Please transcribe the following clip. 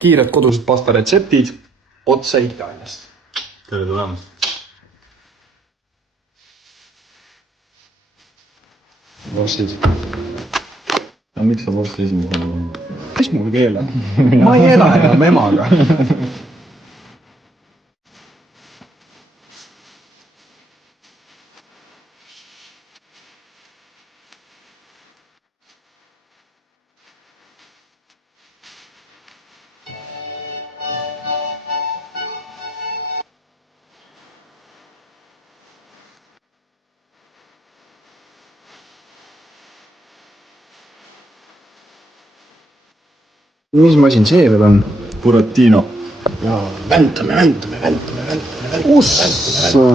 Kiired kodused pasta retseptid otse Itaaliast. Tere tulemast. Vorstid. Aga miks sa vorsti esimesena on? Mis mul keelab? Ma ei ela enam emaga. Mis masin see veel on? Buratino. Jaa, väntame. Ussa!